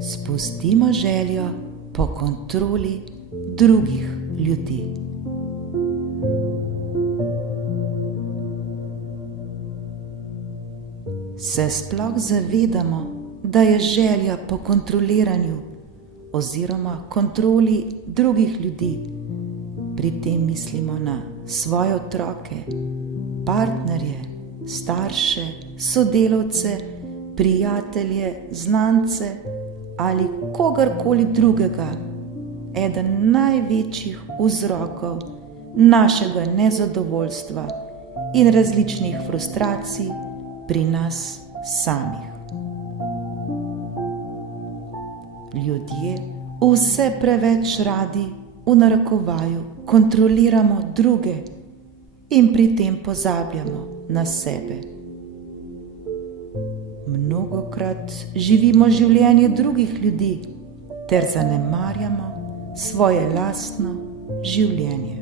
Spustimo željo po kontroli drugih ljudi. Se sploh zavedamo, da je želja po kontroliranju oziroma kontroli drugih ljudi? Pri tem mislimo na svoje otroke, partnerje, starše, sodelavce, prijatelje, znance ali kogarkoli drugega. Eden največjih vzrokov našega nezadovoljstva in različnih frustracij pri nas samih. Ljudje vse preveč radi v narekovaju kontroliramo druge in pri tem pozabljamo na sebe. Mnogokrat živimo življenje drugih ljudi ter zanemarjamo svoje lastno življenje.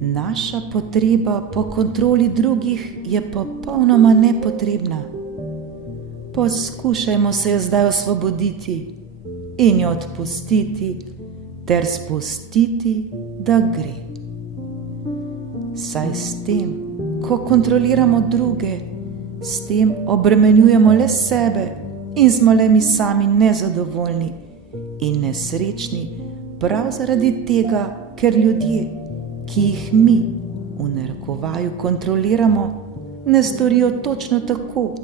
Naša potreba po kontroli drugih je popolnoma nepotrebna. Poskušajmo se jo zdaj osvoboditi in jo odpustiti ter spustiti, da gre. Saj s tem, ko kontroliramo druge, s tem obremenjujemo le sebe in smo le mi sami nezadovoljni in nesrečni prav zaradi tega, ker ljudje, ki jih mi v narekovaju kontroliramo, ne storijo točno tako,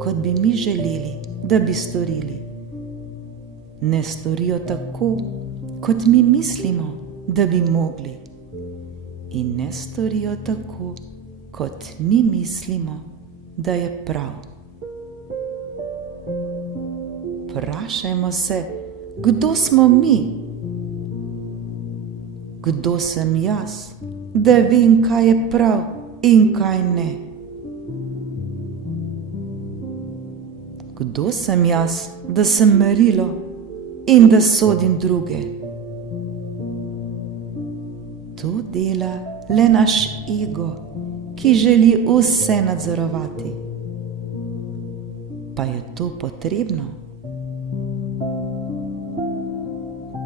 kot bi mi želeli, da bi storili. Ne storijo tako, kot mi mislimo, da bi mogli. In ne storijo tako, kot mi mislimo, da je prav. Vprašajmo se, kdo smo mi? Kdo sem jaz, da vem, kaj je prav in kaj ne? Kdo sem jaz, da sem merilo in da sodim druge? To dela le naš ego, ki želi vse nadzorovati. Pa je to potrebno?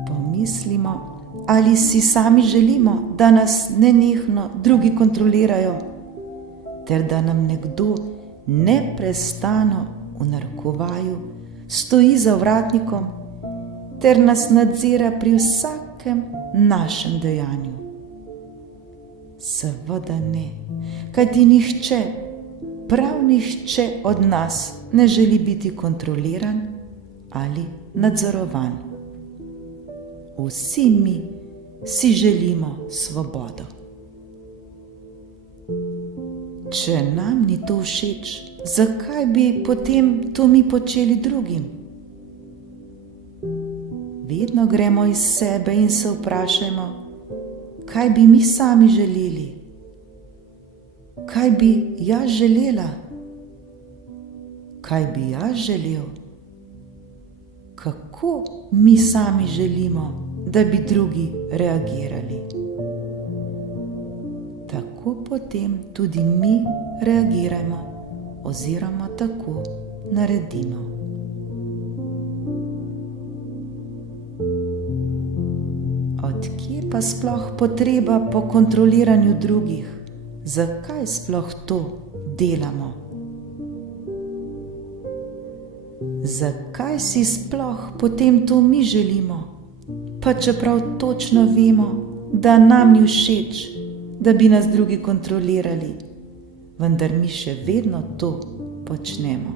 Pomislimo, ali si sami želimo, da nas nenehno drugi kontrolirajo, ter da nam nekdo neprestano v narekovaju stoji za ovratnikom ter nas nadzira pri vsakem našem dejanju. Seveda ne, kajti nihče, prav nihče od nas ne želi biti kontroliran ali nadzorovan. Vsi mi si želimo svobodo. Če nam ni to všeč, zakaj bi potem to mi počeli drugim? Vedno gremo iz sebe in se vprašajmo, kaj bi mi sami želeli? Kaj bi jaz želela? Kaj bi jaz želel? Kako mi sami želimo, da bi drugi reagirali? Tako potem tudi mi reagirajmo oziroma tako naredimo. Odkje pa sploh potreba po kontroliranju drugih? Zakaj sploh to delamo? Zakaj si sploh potem to mi želimo? Pa čeprav točno vemo, da nam ni všeč, da bi nas drugi kontrolirali, vendar mi še vedno to počnemo.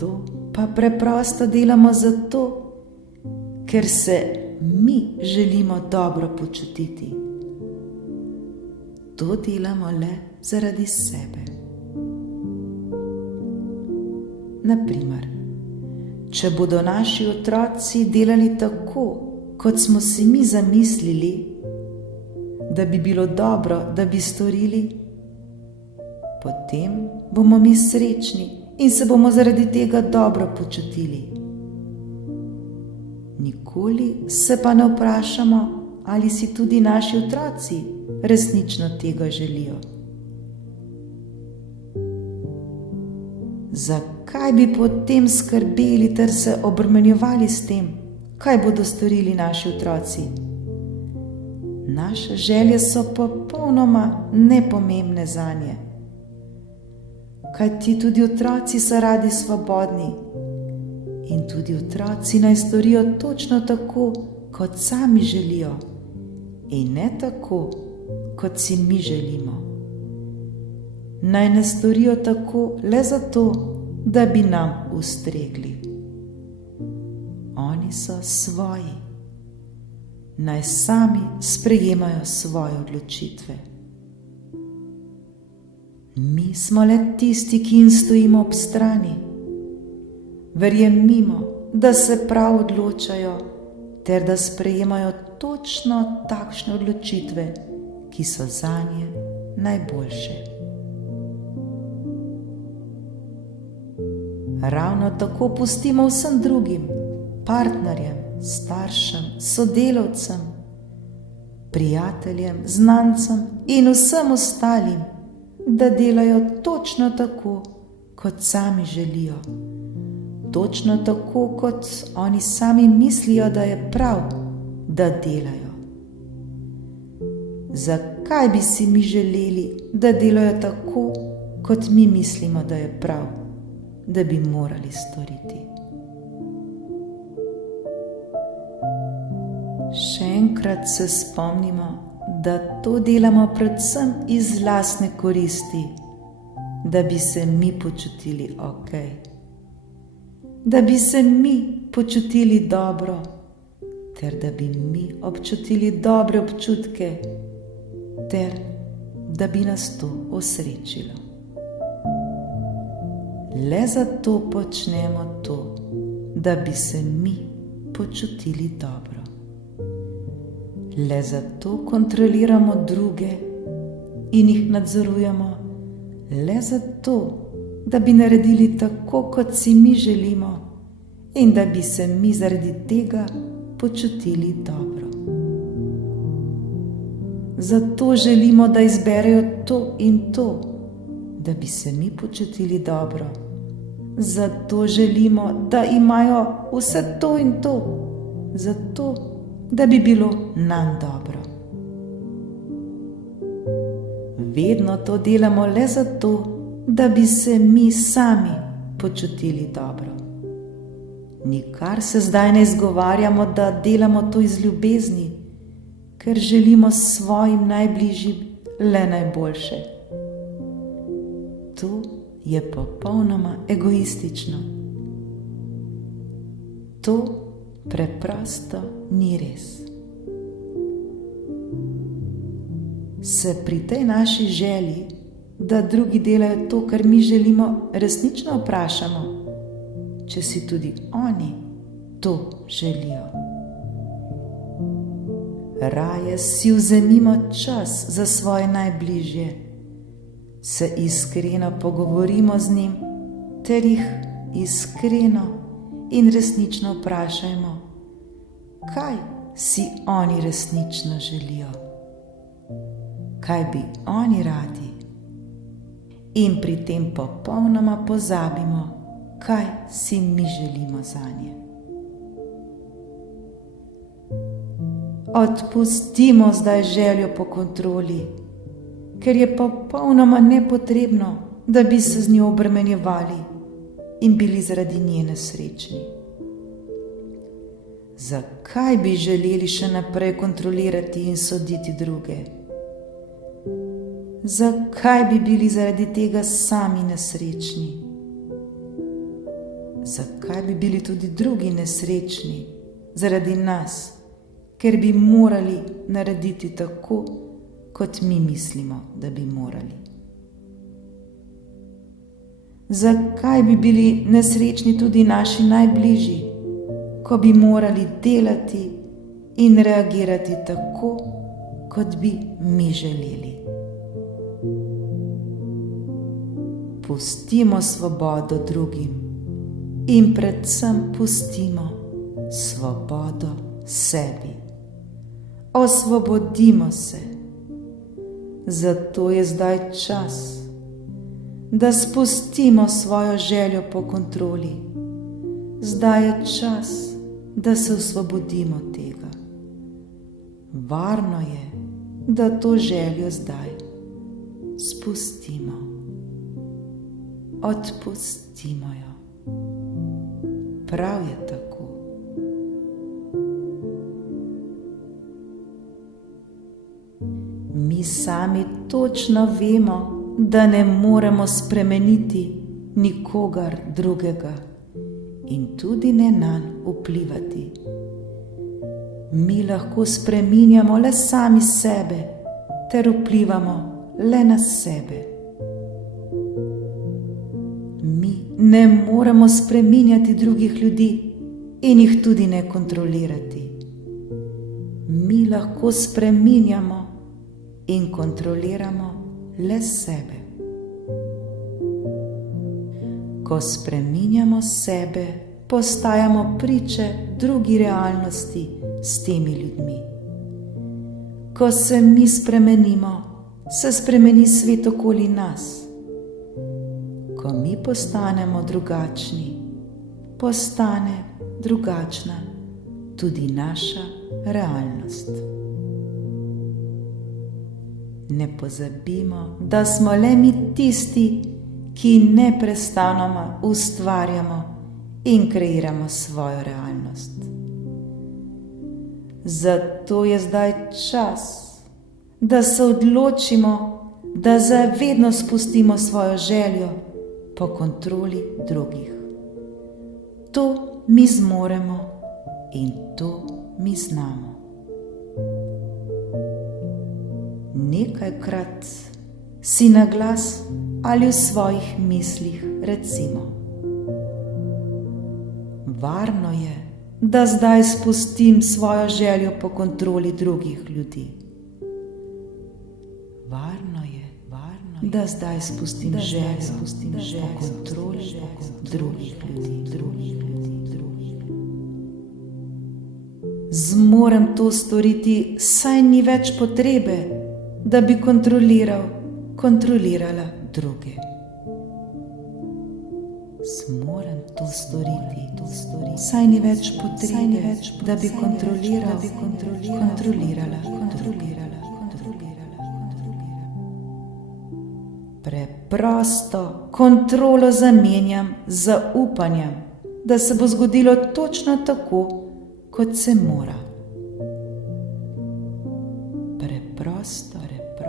To pa preprosto delamo zato, ker se mi želimo dobro počutiti. To delamo le zaradi sebe. Naprimer, če bodo naši otroci delali tako, kot smo si mi zamislili, da bi bilo dobro, da bi storili, potem bomo mi srečni in se bomo zaradi tega dobro počutili. Nikoli se pa ne vprašamo, ali si tudi naši otroci resnično tega želijo. zakaj bi potem skrbeli ter se obremenjevali s tem, kaj bodo storili naši otroci? Naše želje so popolnoma nepomembne zanje. Kajti tudi otroci so radi svobodni in tudi otroci naj storijo točno tako, kot sami želijo, in ne tako, kot si mi želimo. Naj ne storijo tako le zato, da bi nam ustregli. Oni so svoji. Naj sami sprejemajo svoje odločitve. Mi smo le tisti, ki jim stojimo ob strani. Verjemimo, da se prav odločajo ter da sprejemajo točno takšne odločitve, ki so zanje najboljše. Ravno tako pustimo vsem drugim, partnerjem, staršem, sodelavcem, prijateljem, znancem in vsem ostalim, da delajo točno tako, kot sami želijo, točno tako, kot oni sami mislijo, da je prav, da delajo. Zakaj bi si mi želeli, da delajo tako, kot mi mislimo, da je prav, da bi morali storiti? Še enkrat se spomnimo, da to delamo predvsem iz lastne koristi, da bi se mi počutili okej, da bi se mi počutili dobro, ter da bi mi občutili dobre občutke, ter da bi nas to osrečilo. Le zato počnemo to, da bi se mi počutili dobro. Le zato kontroliramo druge in jih nadzorujemo, le zato, da bi naredili tako, kot si mi želimo, in da bi se mi zaradi tega počutili dobro. Zato želimo, da izberejo to in to, da bi se mi počutili dobro. Zato želimo, da imajo vse to in to, zato da bi bilo nam dobro. Vedno to delamo le zato, da bi se mi sami počutili dobro. Nikar se zdaj ne izgovarjamo, da delamo to iz ljubezni, ker želimo svojim najbližjim le najboljše. To je popolnoma egoistično. To preprosto ni res. Se pri tej naši želji, da drugi delajo to, kar mi želimo, resnično vprašamo, če si tudi oni to želijo. Raje si vzemimo čas za svoje najbližje, se iskreno pogovorimo z njim ter jih iskreno in resnično vprašajmo, kaj si oni resnično želijo, kaj bi oni radi, in pri tem popolnoma pozabimo, kaj si mi želimo zanje. Odpustimo zdaj željo po kontroli, ker je popolnoma nepotrebno, da bi se z njo obremenjevali in bili zaradi nje nesrečni. Zakaj bi želeli še naprej kontrolirati in soditi druge? Zakaj bi bili zaradi tega sami nesrečni? Zakaj bi bili tudi drugi nesrečni zaradi nas, ker bi morali narediti tako, kot mi mislimo, da bi morali? Zakaj bi bili nesrečni tudi naši najbližji, ko bi morali delati in reagirati tako, kot bi mi želeli? Pustimo svobodo drugim in predvsem pustimo svobodo sebi. Osvobodimo se. Zato je zdaj čas, da spustimo svojo željo po kontroli. Zdaj je čas, da se osvobodimo tega. Varno je, da to željo zdaj spustimo. Odpustimo jo. Prav je tako. Mi sami točno vemo, da ne moremo spremeniti nikogar drugega in tudi ne nanj vplivati. Mi lahko spreminjamo le sami sebe ter vplivamo le na sebe. Mi ne moremo spreminjati drugih ljudi in jih tudi ne kontrolirati. Mi lahko spreminjamo in kontroliramo le sebe. Ko spreminjamo sebe, postajamo priče drugi realnosti s temi ljudmi. Ko se mi spremenimo, se spremeni svet okoli nas. Ko mi postanemo drugačni, postane drugačna tudi naša realnost. Ne pozabimo, da smo le mi tisti, ki neprestanoma ustvarjamo in kreiramo svojo realnost. Zato je zdaj čas, da se odločimo, da zavedno spustimo svojo željo po kontroli drugih. To mi zmoremo in to mi znamo. Nekajkrat si na glas ali v svojih mislih recimo: varno je, da zdaj spustim svojo željo po kontroli drugih ljudi. Varno je, da zdaj spustim željo po kontroli drugih ljudi. Zmorem to storiti, saj ni več potrebe, da bi kontrolirala druge. Zmorem to storiti, saj ni več potrebe, da bi kontrolirala druge. Preprosto kontrolo zamenjam z zaupanjem, da se bo zgodilo točno tako, kot se mora. Preprosto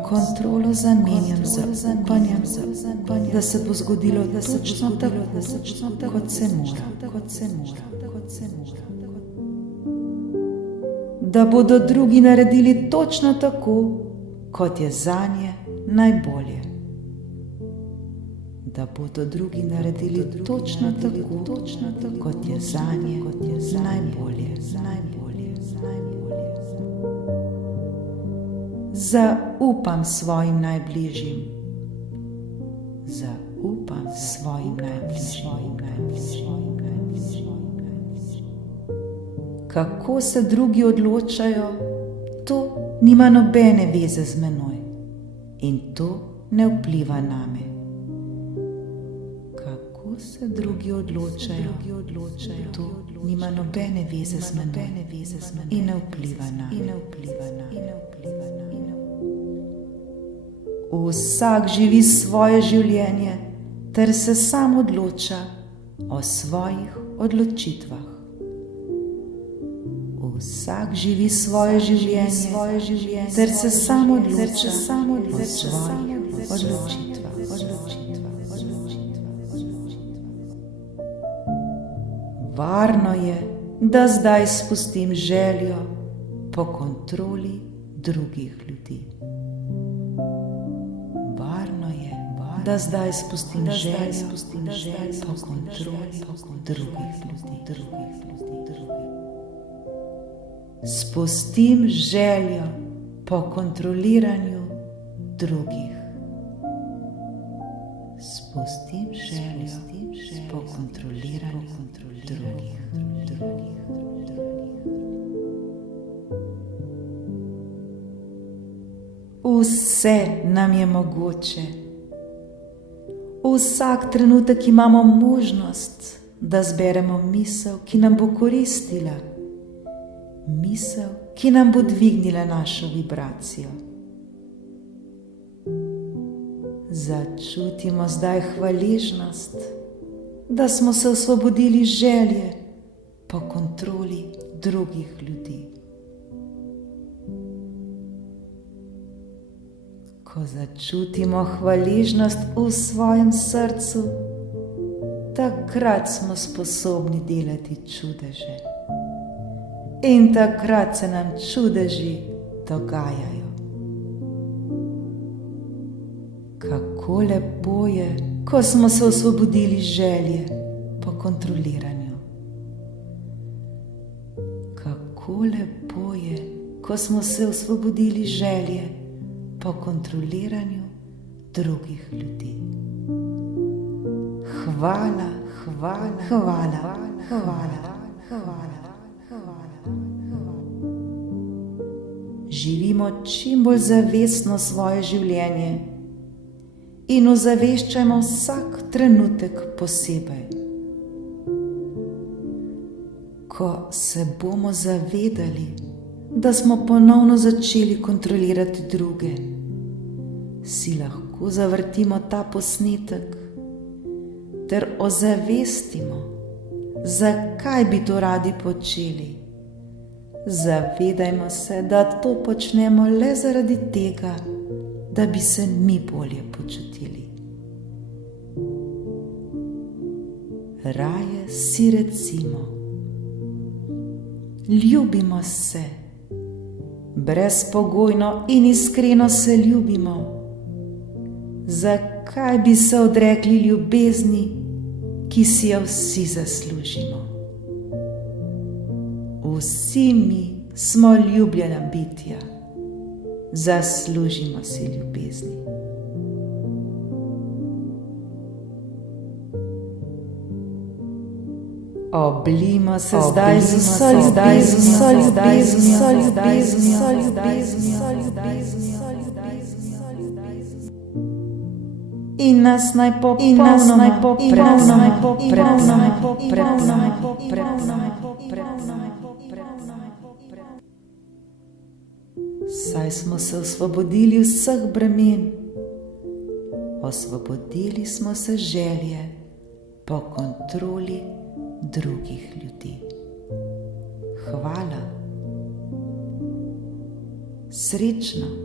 kontrolo zamenjam z zaupanjem, da se bo zgodilo točno tako, kot se mora. Da bodo drugi naredili točno tako, kot je zanje najbolje. Da bodo drugi naredili točno tako, kot je zanje najbolje. Zaupam svojim najbližjim. Zaupam svojim najbližjim. Kako se drugi odločajo, to nima nobene veze z menoj in to ne vpliva name. Kako se drugi odločajo, to nima nobene veze z menoj in ne vpliva name. Vsak živi svoje življenje ter se sam odloča o svojih odločitvah. Vsak živi svoje življenje ter se sam odloča o svojih odločitvah. Varno je, da zdaj spustim željo po kontroli drugih ljudi. Varno je, da zdaj spustim željo po kontroli drugih ljudi. Spustim željo po kontroliranju drugih. Spustim željo po kontroliranju drugih. Vse nam je mogoče. Vsak trenutek imamo možnost, da zberemo misel, ki nam bo koristila, misel, ki nam bo dvignila našo vibracijo. Začutimo zdaj hvaležnost, da smo se osvobodili želje po kontroli drugih ljudi. Ko začutimo hvaležnost v svojem srcu, takrat smo sposobni delati čudeže. In takrat se nam čudeži dogajajo. Kako lepo je, ko smo se osvobodili želje po kontroliranju. Kako lepo je, ko smo se osvobodili želje po kontroliranju drugih ljudi. Hvala, hvala, hvala, hvala, hvala. Živimo čim bolj zavestno svoje življenje in ozaveščajmo vsak trenutek posebej. Ko se bomo zavedali, da smo ponovno začeli kontrolirati druge, si lahko zavrtimo ta posnetek ter ozavestimo, zakaj bi to radi počeli. Zavedajmo se, da to počnemo le zaradi tega, da bi se mi bolje počutili. Raje si recimo: ljubimo se, brezpogojno in iskreno se ljubimo. Zakaj bi se odrekli ljubezni, ki si jo vsi zaslužimo? Vsi mi smo ljubljena bitja, zaslužimo si ljubezni. Oblijmo se zdaj z vso ljubezni in nas naj popolnoma saj smo se osvobodili vseh bremen, osvobodili smo se želje po kontroli drugih ljudi. Hvala. Srečno.